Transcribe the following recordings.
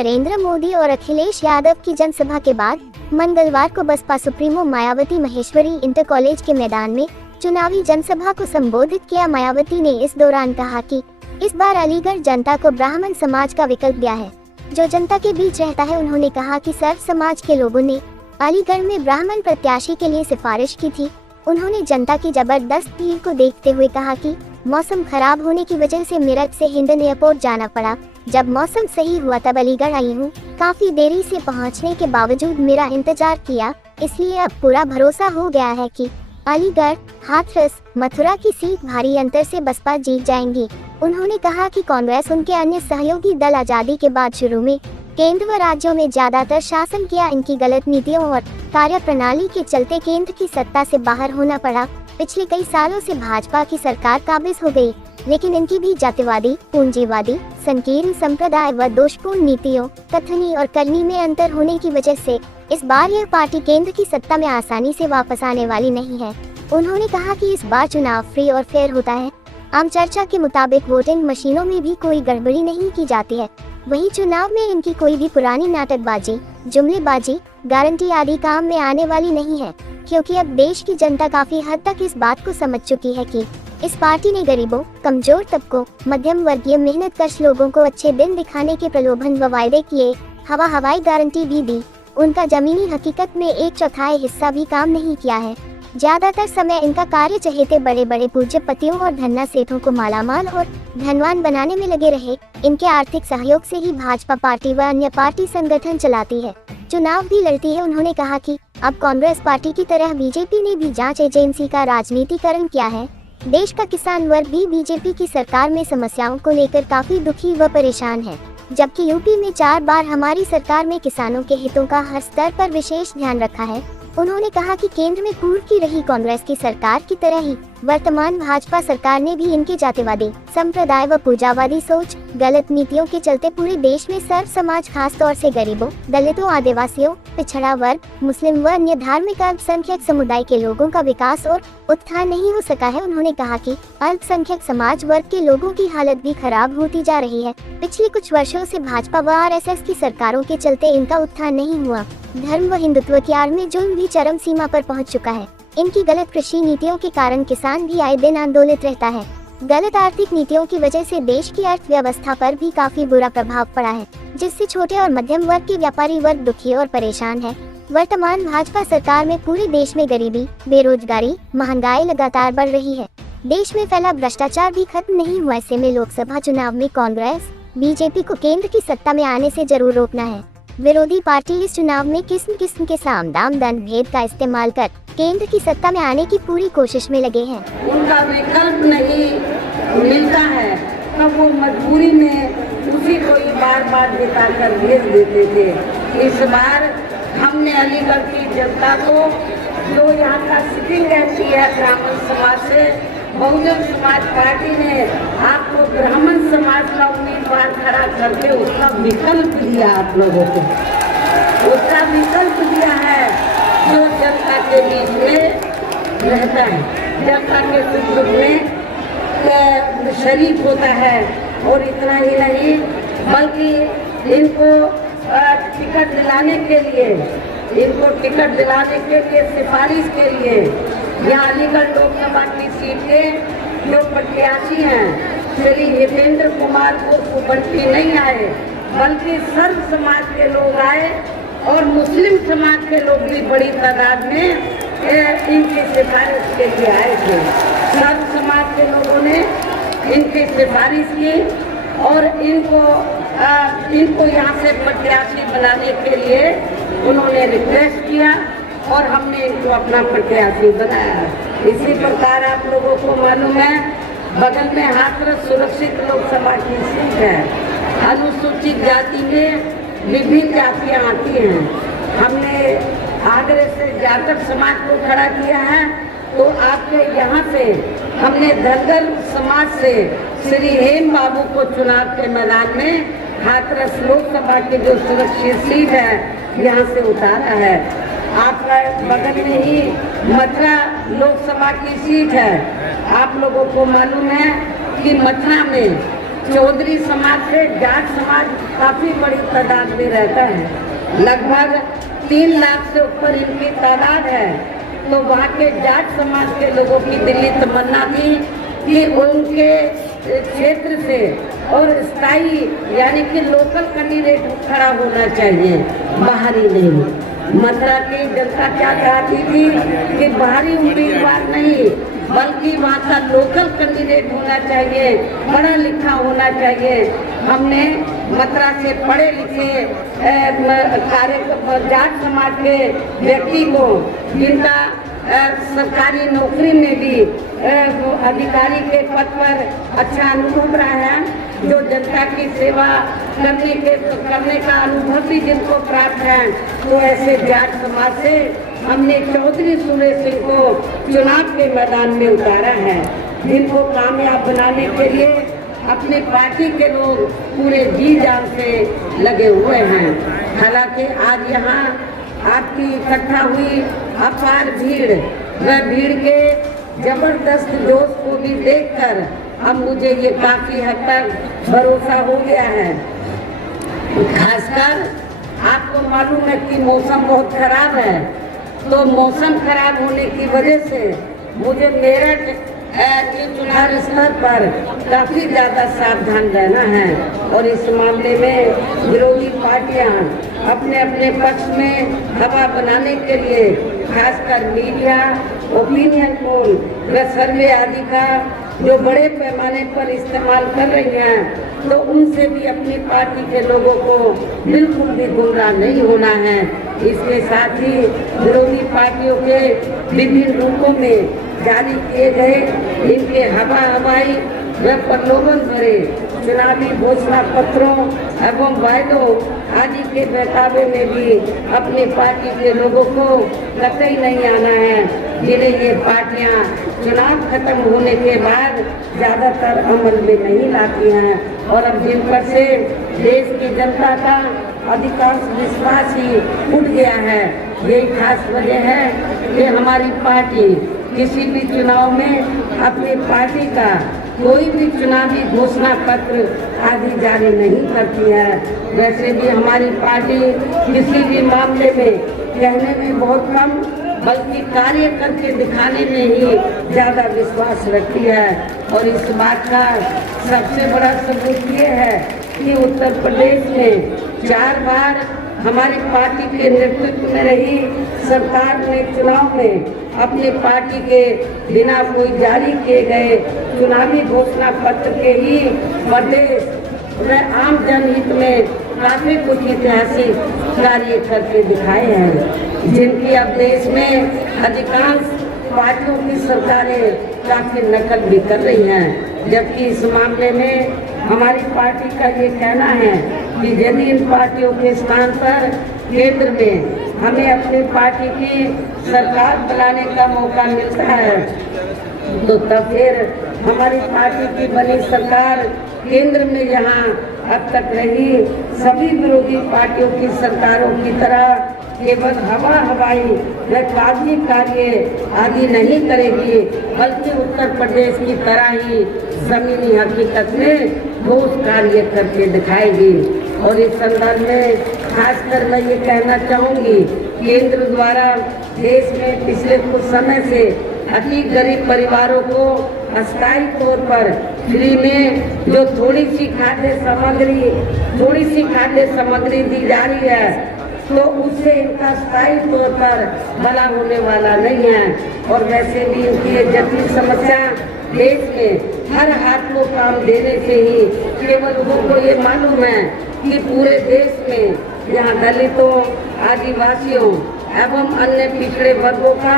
नरेंद्र मोदी और अखिलेश यादव की जनसभा के बाद मंगलवार को BSP supremo Mayawati Maheshwari inter college के मैदान में चुनावी जनसभा को संबोधित किया। मायावती ने इस दौरान कहा कि इस बार अलीगढ़ जनता को ब्राह्मण समाज का विकल्प दिया है, जो जनता के बीच रहता है। उन्होंने कहा कि सर्व समाज के लोगों ने अलीगढ़ में ब्राह्मण प्रत्याशी के लिए सिफारिश की थी। उन्होंने जनता की जबरदस्त भीड़ को देखते हुए कहा कि मौसम खराब होने की वजह से मेरठ से हिंडन एयरपोर्ट जाना पड़ा। जब मौसम सही हुआ तब अलीगढ़ आई हूँ। काफी देरी से पहुँचने के बावजूद मेरा इंतजार किया, इसलिए अब पूरा भरोसा हो गया है कि अलीगढ़, हाथरस, मथुरा की सीट भारी अंतर से बसपा जीत जाएंगी। उन्होंने कहा कि कांग्रेस उनके अन्य सहयोगी दल आजादी के बाद शुरू में केंद्र व राज्यों में ज्यादातर शासन किया। इनकी गलत नीतियों और कार्यप्रणाली के चलते केंद्र की सत्ता से बाहर होना पड़ा। पिछले कई सालों से भाजपा की सरकार काबिज हो गई, लेकिन इनकी भी जातिवादी, पूंजीवादी, संकीर्ण संप्रदाय व दोषपूर्ण नीतियों, कथनी और करनी में अंतर होने की वजह से इस बार यह पार्टी केंद्र की सत्ता में आसानी से वापस आने वाली नहीं है। उन्होंने कहा कि इस बार चुनाव फ्री और फेयर होता है। आम चर्चा के मुताबिक वोटिंग मशीनों में भी कोई गड़बड़ी नहीं की जाती है। वहीं चुनाव में इनकी कोई भी पुरानी नाटकबाजी, जुमलेबाजी, गारंटी आदि काम में आने वाली नहीं है, क्योंकि अब देश की जनता काफी हद तक इस बात को समझ चुकी है कि इस पार्टी ने गरीबों, कमजोर तबकों, मध्यम वर्गीय, मेहनतकश लोगों को अच्छे दिन दिखाने के प्रलोभन व वायदे किए, हवाई गारंटी भी दी। उनका जमीनी हकीकत में 1/4 हिस्सा भी काम नहीं किया है। ज्यादातर समय इनका कार्य चहेते बड़े बड़े पूंजीपतियों और धन्ना सेठों को मालामाल और धनवान बनाने में लगे रहे। इनके आर्थिक सहयोग से ही भाजपा पार्टी व अन्य पार्टी संगठन चलाती है, चुनाव भी लड़ती है। उन्होंने कहा कि अब कांग्रेस पार्टी की तरह बीजेपी ने भी जांच एजेंसी का राजनीतिकरण किया है। देश का किसान वर्ग भी बीजेपी की सरकार में समस्याओं को लेकर काफी दुखी व परेशान है, जबकि यूपी में 4 बार हमारी सरकार में किसानों के हितों का हर स्तर पर विशेष ध्यान रखा है। उन्होंने कहा कि केंद्र में पूर्व की रही कांग्रेस की सरकार की तरह ही वर्तमान भाजपा सरकार ने भी इनके जातिवादी, संप्रदाय व पूंजीवादी सोच, गलत नीतियों के चलते पूरे देश में सर्व समाज, खास तौर से गरीबों, दलितों, आदिवासियों, पिछड़ा वर्ग, मुस्लिम व अन्य धार्मिक अल्पसंख्यक समुदाय के लोगों का विकास और उत्थान नहीं हो सका है। उन्होंने कहा कि अल्पसंख्यक समाज वर्ग के लोगों की हालत भी खराब होती जा रही है। पिछले कुछ वर्षों से भाजपा व आरएसएस की सरकारों के चलते इनका उत्थान नहीं हुआ। धर्म व हिंदुत्व की आड़ में जुल्म भी चरम सीमा पर पहुंच चुका है। इनकी गलत कृषि नीतियों के कारण किसान भी आए दिन आंदोलित रहता है। गलत आर्थिक नीतियों की वजह से देश की अर्थव्यवस्था पर भी काफी बुरा प्रभाव पड़ा है, जिससे छोटे और मध्यम वर्ग के व्यापारी वर्ग दुखी और परेशान है। वर्तमान भाजपा सरकार में पूरे देश में गरीबी, बेरोजगारी, महंगाई लगातार बढ़ रही है। देश में फैला भ्रष्टाचार भी खत्म नहीं हुआ। ऐसे में लोकसभा चुनाव में कांग्रेस, बीजेपी को केंद्र की सत्ता में आने से जरूर रोकना है। विरोधी पार्टी इस चुनाव में किस्म किस्म के साम दाम दंड भेद का इस्तेमाल कर केंद्र की सत्ता में आने की पूरी कोशिश में लगे हैं। उनका विकल्प नहीं मिलता है, तब वो मजबूरी में उसी को ही बार बार जिताकर भेज देते थे। इस बार हमने अलीगढ़ की जनता को, जो यहाँ का सिटिंग रहती है ब्राह्मण समाज से, बहुजन समाज पार्टी ने आपको ब्राह्मण समाज का उम्मीदवार खड़ा करके उसका विकल्प दिया। आप लोगों को उसका विकल्प दिया है जो जनता के बीच में रहता है, जनता के सुख दुख में शरीक होता है। और इतना ही नहीं, बल्कि इनको टिकट दिलाने के लिए सिफारिश के लिए यहाँ अलीगढ़ लोकसभा की सीट के जो प्रत्याशी हैं, श्री हितेंद्र कुमार को बंटी नहीं आए, बल्कि सर्व समाज के लोग आए और मुस्लिम समाज के लोग भी बड़ी तादाद में इनकी सिफारिश के लिए आए थे। सर्व समाज के लोगों ने इनकी सिफारिश की और इनको यहाँ से प्रत्याशी बनाने के लिए उन्होंने रिक्वेस्ट किया और हमने इनको अपना प्रत्याशी बनाया। इसी प्रकार आप लोगों को मालूम है, बगल में हाथरस सुरक्षित लोकसभा की सीट है। अनुसूचित जाति में विभिन्न जातियाँ आती हैं। हमने आगरे से जाटव समाज को खड़ा किया है, तो आपके यहाँ से हमने धनगर समाज से श्री हेम बाबू को चुनाव के मैदान में हाथरस लोकसभा की जो सुरक्षित सीट है यहाँ से उतारा है। आपका बगल में ही मथुरा लोकसभा की सीट है। आप लोगों को मालूम है कि मथुरा में चौधरी समाज से जाट समाज काफी बड़ी तादाद में रहता है। लगभग 3 लाख से ऊपर इनकी तादाद है। तो वहाँ के जाट समाज के लोगों की दिली तमन्ना थी कि उनके क्षेत्र से और स्थायी यानी कि लोकल कैंडिडेट खड़ा होना चाहिए, बाहरी नहीं। मथुरा की जनता क्या चाहती थी कि बाहरी उम्मीदवार नहीं बल्कि वहाँ का लोकल कैंडिडेट होना चाहिए, पढ़ा लिखा होना चाहिए। हमने मथुरा से पढ़े लिखे जाट समाज के व्यक्ति को जिनका सरकारी नौकरी में भी अधिकारी के पद पर अच्छा अनुभव रहा है, जो जनता की सेवा करने का अनुभव भी जिनको प्राप्त है, तो ऐसे जाट समाज से हमने चौधरी सुरेश सिंह को चुनाव के मैदान में उतारा है, जिनको कामयाब बनाने के लिए अपने पार्टी के लोग पूरे जी जान से लगे हुए हैं। हालांकि आज यहाँ आपकी इकट्ठा हुई अपार भीड़, वह भीड़ के जबरदस्त जोश को भी देखकर अब मुझे ये काफी हद तक भरोसा हो गया है। खासकर आपको मालूम है कि मौसम बहुत खराब है, तो मौसम खराब होने की वजह से मुझे मेरठ के चुनाव स्तर पर काफी ज्यादा सावधान रहना है और इस मामले में विरोधी पार्टियां अपने अपने पक्ष में हवा बनाने के लिए खासकर मीडिया, ओपिनियन पोल व सर्वे आदि का जो बड़े पैमाने पर इस्तेमाल कर रही हैं, तो उनसे भी अपनी पार्टी के लोगों को बिल्कुल भी गुमराह नहीं होना है। इसके साथ ही विरोधी पार्टियों के विभिन्न रूपों में जारी किए गए इनके हवाई व प्रलोभन भरे चुनावी घोषणा पत्रों एवं वायदों आदि के बहकावे में भी अपनी पार्टी के लोगों को कतई नहीं आना है, जिन्हें ये पार्टियां चुनाव खत्म होने के बाद ज्यादातर अमल में नहीं लाती हैं और अब जिन पर से देश की जनता का अधिकांश विश्वास ही उठ गया है। यही खास वजह है कि हमारी पार्टी किसी भी चुनाव में अपनी पार्टी का कोई भी चुनावी घोषणा पत्र आदि जारी नहीं करती है। वैसे भी हमारी पार्टी किसी भी मामले में कहने में बहुत कम बल्कि कार्य करके दिखाने में ही ज्यादा विश्वास रखती है और इस बात का सबसे बड़ा सबूत ये है कि उत्तर प्रदेश में 4 बार हमारी पार्टी के नेतृत्व में रही सरकार ने चुनाव में अपनी पार्टी के बिना कोई जारी किए गए चुनावी घोषणा पत्र के ही प्रदेश व आम जनहित में काफी कुछ ऐतिहासिक कार्य करके दिखाए हैं, जिनकी अब देश में अधिकांश पार्टियों की सरकारें काफी नकल भी कर रही हैं। जबकि इस मामले में हमारी पार्टी का ये कहना है कि यदि इन पार्टियों के स्थान पर केंद्र में हमें अपनी पार्टी की सरकार बनाने का मौका मिलता है, तो तब फिर हमारी पार्टी की बनी सरकार केंद्र में यहाँ अब तक रही सभी विरोधी पार्टियों की सरकारों की तरह केवल हवाई व कागजी कार्य आदि नहीं करेगी, बल्कि उत्तर प्रदेश की तरह ही जमीनी हकीकत में ठोस कार्य करके दिखाएगी। और इस संदर्भ में खासकर मैं ये कहना चाहूँगी, केंद्र द्वारा देश में पिछले कुछ समय से अति गरीब परिवारों को अस्थायी तौर पर फ्री में जो थोड़ी सी खाद्य सामग्री दी जा रही है, तो उससे इनका स्थायी तौर पर भला होने वाला नहीं है। और वैसे भी इनकी ये जटिल समस्या देश में हर हाथ को काम देने से ही केवल उनको ये मालूम है कि पूरे देश में यहाँ दलितों, आदिवासियों एवं अन्य पिछड़े वर्गों का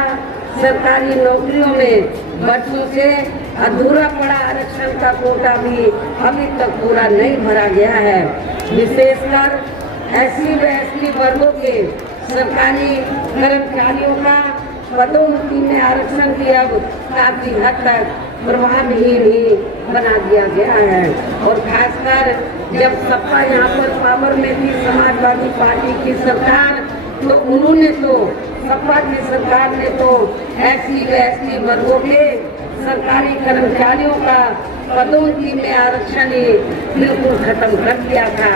सरकारी नौकरियों में वर्षों से अधूरा पड़ा आरक्षण का कोटा भी अभी तक पूरा नहीं भरा गया है। विशेषकर एससी व एसटी वर्गों के सरकारी कर्मचारियों का पदोन्नति में आरक्षण की अब काफी हद तक प्रभावहीन ही बना दिया गया है। और खासकर जब सपा यहाँ पर पावर में थी समाजवादी पार्टी की सरकार, तो उन्होंने तो सपा की सरकार ने तो एससी व एसटी वर्गों के सरकारी कर्मचारियों का पदों की में आरक्षण ही बिल्कुल खत्म कर दिया था।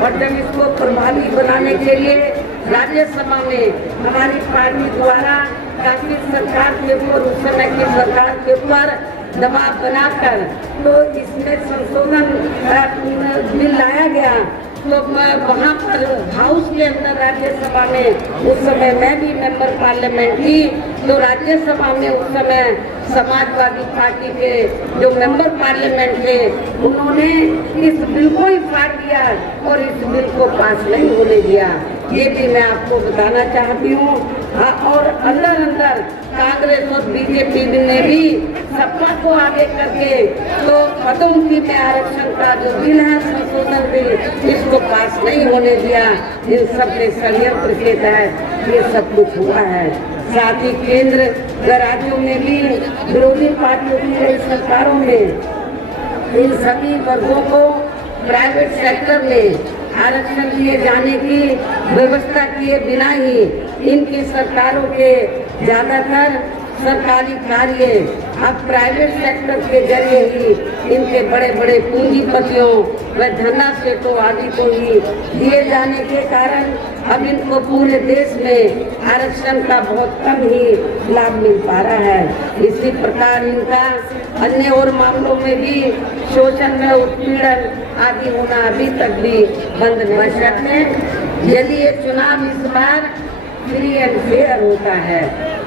और जब इसको प्रभावी बनाने के लिए राज्यसभा में हमारी पार्टी द्वारा काफी सरकार के ऊपर, उस समय की सरकार के ऊपर दबाव बनाकर तो इसमें संशोधन बिल लाया गया। तो वहाँ पर हाउस के अंदर राज्यसभा में उस समय मैं भी मेंबर पार्लियामेंट थी, तो राज्यसभा में उस समय समाजवादी पार्टी के जो मेंबर पार्लियामेंट थे उन्होंने इस बिल को ही फाड़ दिया और इस बिल को पास नहीं होने दिया। ये भी मैं आपको बताना चाहती हूँ। हाँ, और अंदर अंदर कांग्रेस और बीजेपी ने भी सपा को आगे करके तो पदों की में आरक्षण का जो बिल है संशोधन बिल, इसको पास नहीं होने दिया। इन सब के षड्यंत्र के तहत ये सब कुछ हुआ है। साथ ही केंद्र व राज्यों में भी विरोधी पार्टियों की कई सरकारों में इन सभी वर्गों को प्राइवेट सेक्टर में आरक्षण दिए जाने की व्यवस्था किए बिना ही इनकी सरकारों के ज्यादातर सरकारी कार्य अब प्राइवेट सेक्टर के जरिए ही इनके बड़े बड़े पूंजीपतियों व धन्ना सेठों आदि को ही दिए जाने के कारण अब इनको पूरे देश में आरक्षण का बहुत कम ही लाभ मिल पा रहा है। इसी प्रकार इनका अन्य और मामलों में भी शोषण व उत्पीड़न आदि होना अभी तक भी बंद नहीं सकते। यदि ये चुनाव इस बार फ्री एंड फेयर होता है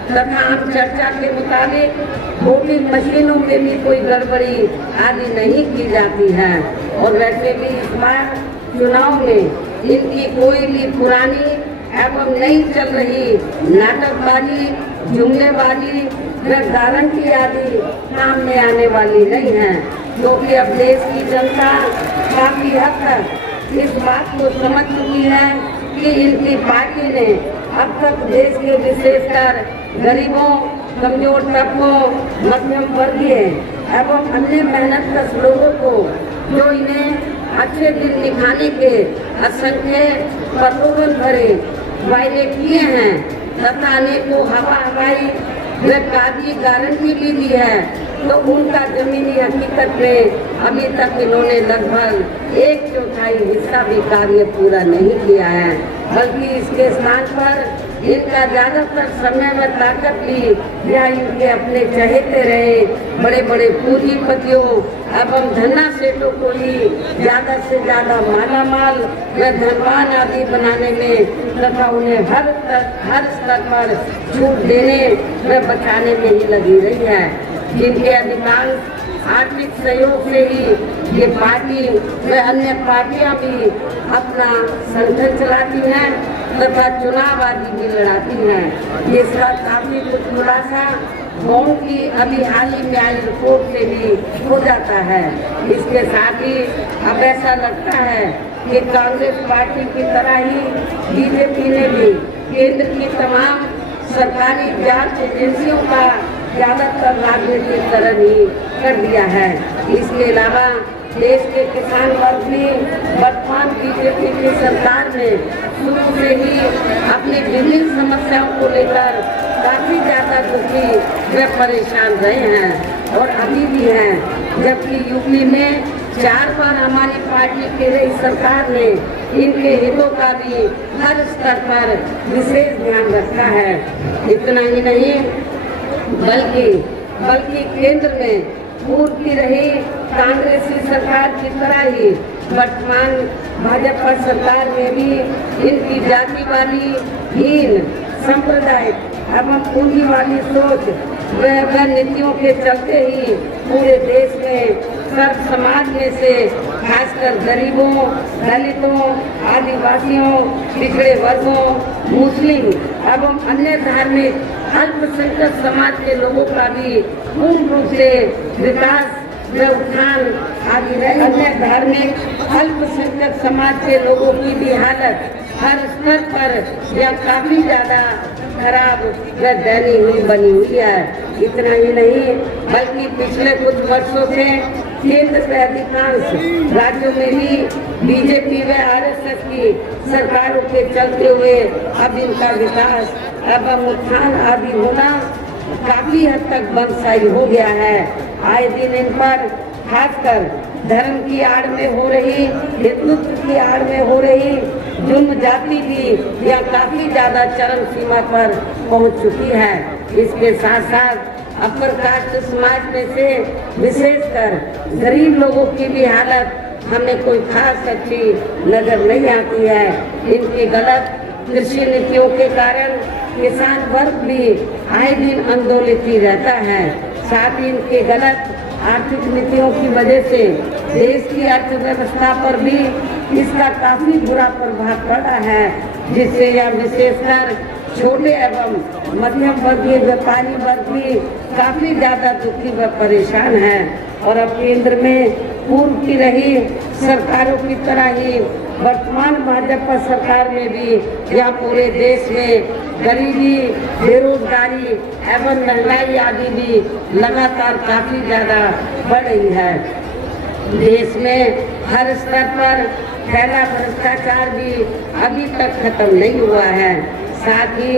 तथा आम चर्चा के मुताबिक वोटिंग मशीनों में भी कोई गड़बड़ी आदि नहीं की जाती है और वैसे भी इस बार चुनाव में इनकी कोई भी पुरानी एवं नई चल रही नाटकबाजी, जुमलेबाजी व गारंटी आदि काम में आने वाली नहीं है, क्योंकि अब देश की जनता काफी हद तक इस बात को समझ चुकी है कि इनकी पार्टी ने अब तक देश के विशेषकर गरीबों, कमजोर तबकों, मध्यम वर्गीय एवं अन्य मेहनतकश लोगों को जो इन्हें अच्छे दिन दिखाने के असंख्य प्रलोभन भरे वायदे किए हैं तथा अनेकों हवाई व कागजी गारंटी भी दी है, तो उनका जमीनी हकीकत में अभी तक इन्होंने लगभग 1/4 हिस्सा भी कार्य पूरा नहीं किया है, बल्कि इसके स्थान पर इनका ज्यादातर समय व ताकत भी या इनके अपने चहेते रहे बड़े बड़े पूंजीपतियों एवं धन्ना सेठों को ही ज्यादा से ज्यादा मालामाल व धनवान आदि बनाने में तथा उन्हें हर स्तर पर छूट देने व बचाने में ही लगी रही है, जिनके अधिकांश आर्थिक सहयोग से ही ये पार्टी व अन्य पार्टियां भी अपना संगठन चलाती हैं तथा चुनाव आदि भी लड़ाती हैं। इसका काफी कुछ खुलासा बॉन्ड की अभी हाल ही में आई रिपोर्ट से भी हो जाता है। इसके साथ ही अब ऐसा लगता है कि कांग्रेस पार्टी की तरह ही बीजेपी ने भी केंद्र की तमाम सरकारी जांच एजेंसियों का ज्यादातर राजनीतिकरण ही कर दिया है। इसके अलावा देश के किसान वर्ग भी वर्तमान बीजेपी की सरकार में शुरू से ही अपनी विभिन्न समस्याओं को लेकर काफी ज्यादा दुखी व परेशान रहे हैं और अभी भी हैं, जबकि यूपी में 4 बार हमारी पार्टी की रही सरकार ने इनके हितों का भी हर स्तर पर विशेष ध्यान रखा है। इतना ही नहीं बल्कि केंद्र में पूर्व की रही कांग्रेसी सरकार की तरह ही वर्तमान भाजपा सरकार में भी इनकी जातिवादी, हीन, सांप्रदायिक एवं पूंजीवादी सोच व नीतियों के चलते ही पूरे देश में सर्व समाज में से खासकर गरीबों, दलितों, आदिवासियों, पिछड़े वर्गों, मुस्लिम एवं अन्य धार्मिक अल्पसंख्यक समाज के लोगों का भी पूर्ण रूप से विकास व उत्थान आदि अन्य धार्मिक अल्पसंख्यक समाज के लोगों की भी हालत हर स्तर पर या काफी ज्यादा खराब व दयनीय हुई बनी हुई है। इतना ही नहीं बल्कि पिछले कुछ वर्षों से केंद्र के अधिकांश राज्यों में भी बीजेपी व आरएसएस की सरकारों के चलते हुए अब इनका विकास एवं उत्थान आदि होना काफी हद तक बंदशाही हो गया है। आए दिन इन पर खासकर धर्म की आड़ में हो रही, हिंदुत्व की आड़ में हो रही जुल्म जाति भी यह काफी ज्यादा चरम सीमा पर पहुंच चुकी है। इसके साथ साथ अपर कास्ट समाज में से विशेषकर गरीब लोगों की भी हालत हमें कोई खास अच्छी नजर नहीं आती है। इनकी गलत कृषि नीतियों के कारण किसान वर्ग भी आए दिन आंदोलित ही रहता है। साथ ही इनके गलत आर्थिक नीतियों की वजह से देश की अर्थव्यवस्था पर भी इसका काफी बुरा प्रभाव पड़ा है, जिससे यह विशेषकर छोटे एवं मध्यम वर्गीय व्यापारी वर्ग भी काफी ज्यादा दुखी व परेशान है। और अब केंद्र में पूर्व की रही सरकारों की तरह ही वर्तमान भाजपा सरकार में भी यह पूरे देश में गरीबी, बेरोजगारी एवं महंगाई आदि भी लगातार काफी ज्यादा बढ़ रही है। देश में हर स्तर पर फैला भ्रष्टाचार भी अभी तक खत्म नहीं हुआ है। साथ ही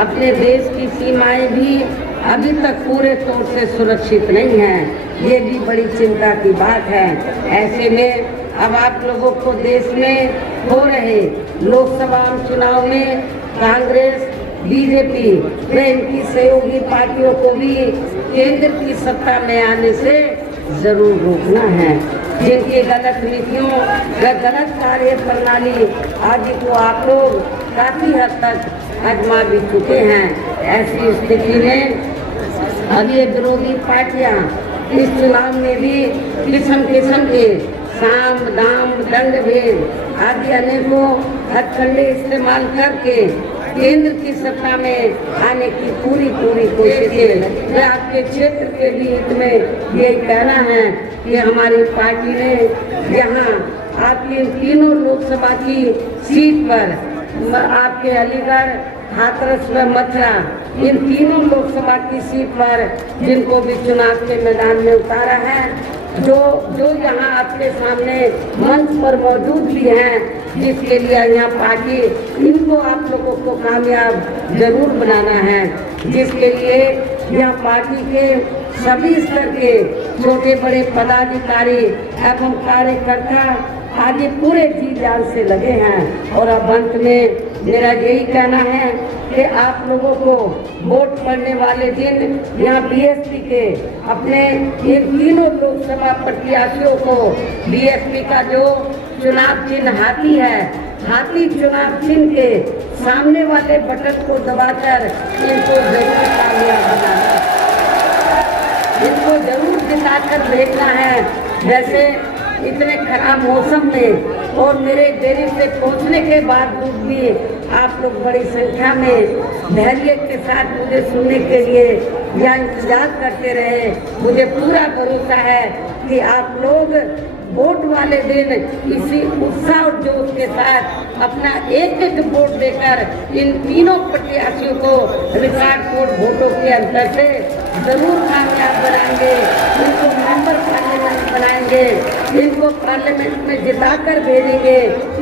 अपने देश की सीमाएं भी अभी तक पूरे तौर से सुरक्षित नहीं है। ये भी बड़ी चिंता की बात है। ऐसे में अब आप लोगों को देश में हो रहे लोकसभा चुनाव में कांग्रेस, बीजेपी व इनकी सहयोगी पार्टियों को भी केंद्र की सत्ता में आने से जरूर रोकना है। जिनकी गलत नीतियों व गलत कार्य प्रणाली आदि को आप लोग काफी हद तक आजमा भी चुके हैं। ऐसी स्थिति में अब ये विरोधी पार्टियां इस चुनाव में भी किस्म किस्म के साम, दाम, दंड भेद आदि अनेकों हथकंडे इस्तेमाल करके केंद्र की सत्ता में आने की पूरी कोशिश है। आपके क्षेत्र के भी हित में यही कहना है कि हमारी पार्टी ने यहाँ आपकी तीनों लोकसभा की सीट पर आपके अलीगढ़, हाथरस व मथुरा इन तीनों लोकसभा की सीट पर जिनको भी चुनाव के मैदान में उतारा है, जो यहाँ आपके सामने मंच पर मौजूद भी हैं, जिसके लिए यहाँ पार्टी इनको आप लोगों को कामयाब जरूर बनाना है। जिसके लिए यह पार्टी के सभी स्तर के छोटे बड़े पदाधिकारी एवं कार्यकर्ता आदि पूरे जी जान से लगे हैं। और अब अंत में मेरा यही कहना है कि आप लोगों को वोट पड़ने वाले दिन यहाँ बीएसपी के अपने इन तीनों लोकसभा प्रत्याशियों को बीएसपी का जो चुनाव चिन्ह हाथी है, हाथी चुनाव चिन्ह के सामने वाले बटन को दबाकर इनको जरूर कामयाब बनाना, इनको जरूर जिताकर भेजना है। जैसे इतने खराब मौसम में और मेरे देरी से पहुंचने के बावजूद भी आप लोग बड़ी संख्या में धैर्य के साथ मुझे सुनने के लिए या इंतजार करते रहे। मुझे पूरा भरोसा है कि आप लोग वोट वाले दिन इसी उत्साह और जोश के साथ अपना एक एक वोट देकर इन तीनों प्रत्याशियों को रिकॉर्ड वोटों के अंतर से जरूर कामयाब बनाएंगे। इनको मेंबर पार्लियामेंट बनाएंगे, इनको पार्लियामेंट में जिताकर भेजेंगे।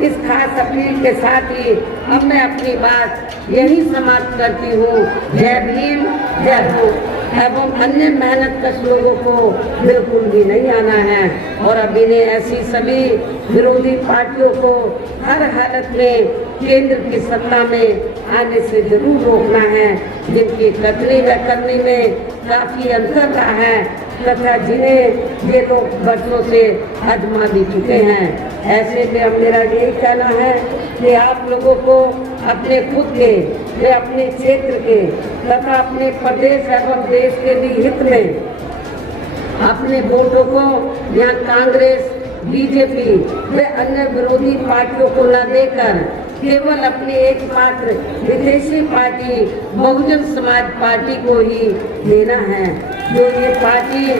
इस खास अपील के साथ ही अब मैं अपनी बात यही समाप्त करती हूँ। जय भीम, जय हो। एवं अन्य मेहनतकश लोगों को बिल्कुल भी नहीं आना है। और अब इन्हें ऐसी सभी विरोधी पार्टियों को हर हालत में केंद्र की सत्ता में आने से जरूर रोकना है, जिनकी कथनी व करनी में काफी अंतर रहा है तथा जिन्हें ये लोग वर्षों से आजमा भी चुके हैं। ऐसे में अब मेरा यही कहना है कि आप लोगों को अपने खुद के व अपने क्षेत्र के तथा अपने प्रदेश एवं देश के भी हित में अपने वोटों को यहाँ कांग्रेस, बीजेपी व अन्य विरोधी पार्टियों को न देकर केवल अपनी एकमात्र विदेशी पार्टी बहुजन समाज पार्टी को ही देना है। जो ये पार्टी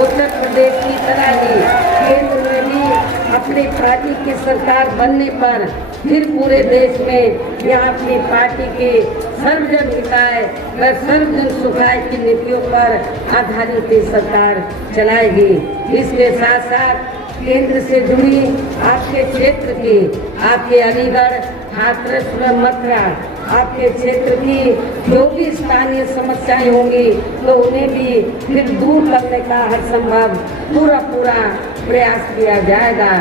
उत्तर प्रदेश की तरह ही केंद्र में भी अपनी पार्टी की सरकार बनने पर फिर पूरे देश में यहाँ अपनी पार्टी की सर्वजन हिताय व सर्वजन सुखाय की नीतियों पर आधारित सरकार चलाएगी। इसके साथ साथ केंद्र से जुड़ी आपके क्षेत्र की, आपके अलीगढ़, हाथरस व मथुरा आपके क्षेत्र की जो भी स्थानीय समस्याएं होंगी तो उन्हें भी फिर दूर करने का हर संभव पूरा प्रयास किया जाएगा।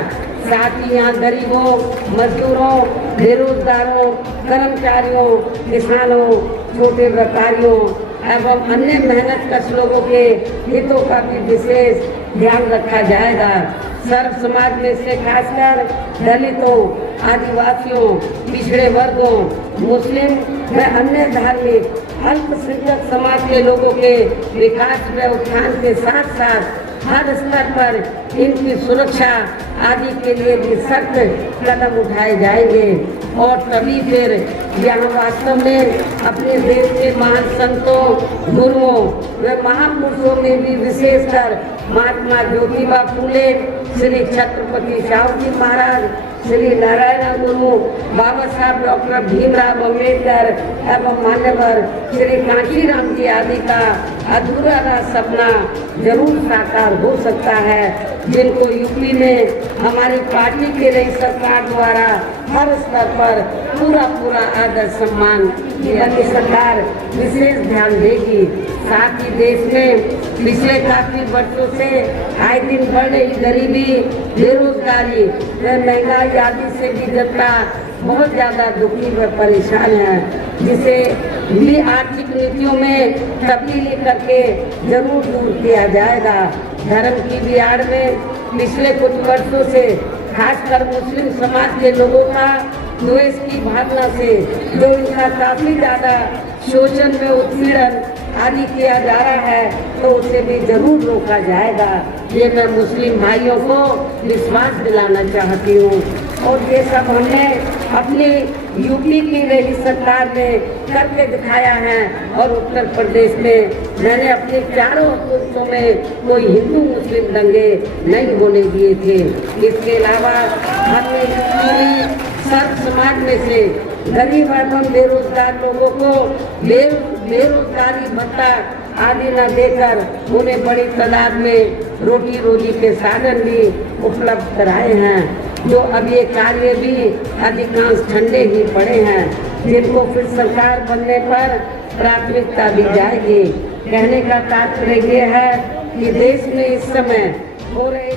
साथ ही यहाँ गरीबों, मजदूरों, बेरोजगारों, कर्मचारियों, किसानों, छोटे व्यापारियों एवं अन्य मेहनतकश लोगों के हितों का भी विशेष ध्यान रखा जाएगा। सर्व समाज में से खासकर दलितों, आदिवासियों, पिछड़े वर्गों, मुस्लिम व अन्य धार्मिक अल्पसंख्यक समाज के लोगों के विकास व उत्थान के साथ साथ हर स्तर पर इनकी सुरक्षा आदि के लिए भी सख्त कदम उठाए जाएंगे और तभी फिर यहाँ वास्तव में अपने देश के महान संतों, गुरुओं व महापुरुषों में भी विशेषकर महात्मा ज्योतिबा फूले, श्री छत्रपति शाहू जी महाराज, श्री नारायण गुरु, बाबा साहब डॉक्टर भीमराव अम्बेडकर एवं मान्यवर श्री कांशीराम जी आदि का अधूरा सपना जरूर साकार हो सकता है, जिनको यूपी में हमारी पार्टी के नई सरकार द्वारा हर स्तर पर पूरा आदर सम्मान की सरकार विशेष ध्यान देगी। साथ ही देश में पिछले काफी वर्षों से आए दिन बढ़ रही गरीबी, बेरोजगारी व महंगाई आदि से भी जनता बहुत ज़्यादा दुखी व परेशान है, जिसे भी आर्थिक नीतियों में तब्दीली करके जरूर दूर किया जाएगा। धर्म की भी आड़ में पिछले कुछ वर्षों से खासकर मुस्लिम समाज के लोगों का द्वेष की भावना से जो इनका काफी ज़्यादा शोषण व उत्पीड़न आदि किया जा रहा है तो उसे भी जरूर रोका जाएगा। ये मैं मुस्लिम भाइयों को विश्वास दिलाना चाहती हूँ और ये सब हमने अपनी यूपी की रही सरकार में करके दिखाया है और उत्तर प्रदेश में मैंने अपने चारों हुकूमतों में कोई हिंदू मुस्लिम दंगे नहीं होने दिए थे। इसके अलावा हमने सर्व समाज में से गरीब एवं बेरोजगार लोगों को बेरोजगारी भत्ता आदि न देकर उन्हें बड़ी तादाद में रोटी रोजी के साधन भी उपलब्ध कराए हैं, जो अब ये कार्य भी अधिकांश ठंडे ही पड़े हैं, जिनको फिर सरकार बनने पर प्राथमिकता दी जाएगी। कहने का तात्पर्य ये है कि देश में इस समय हो रहे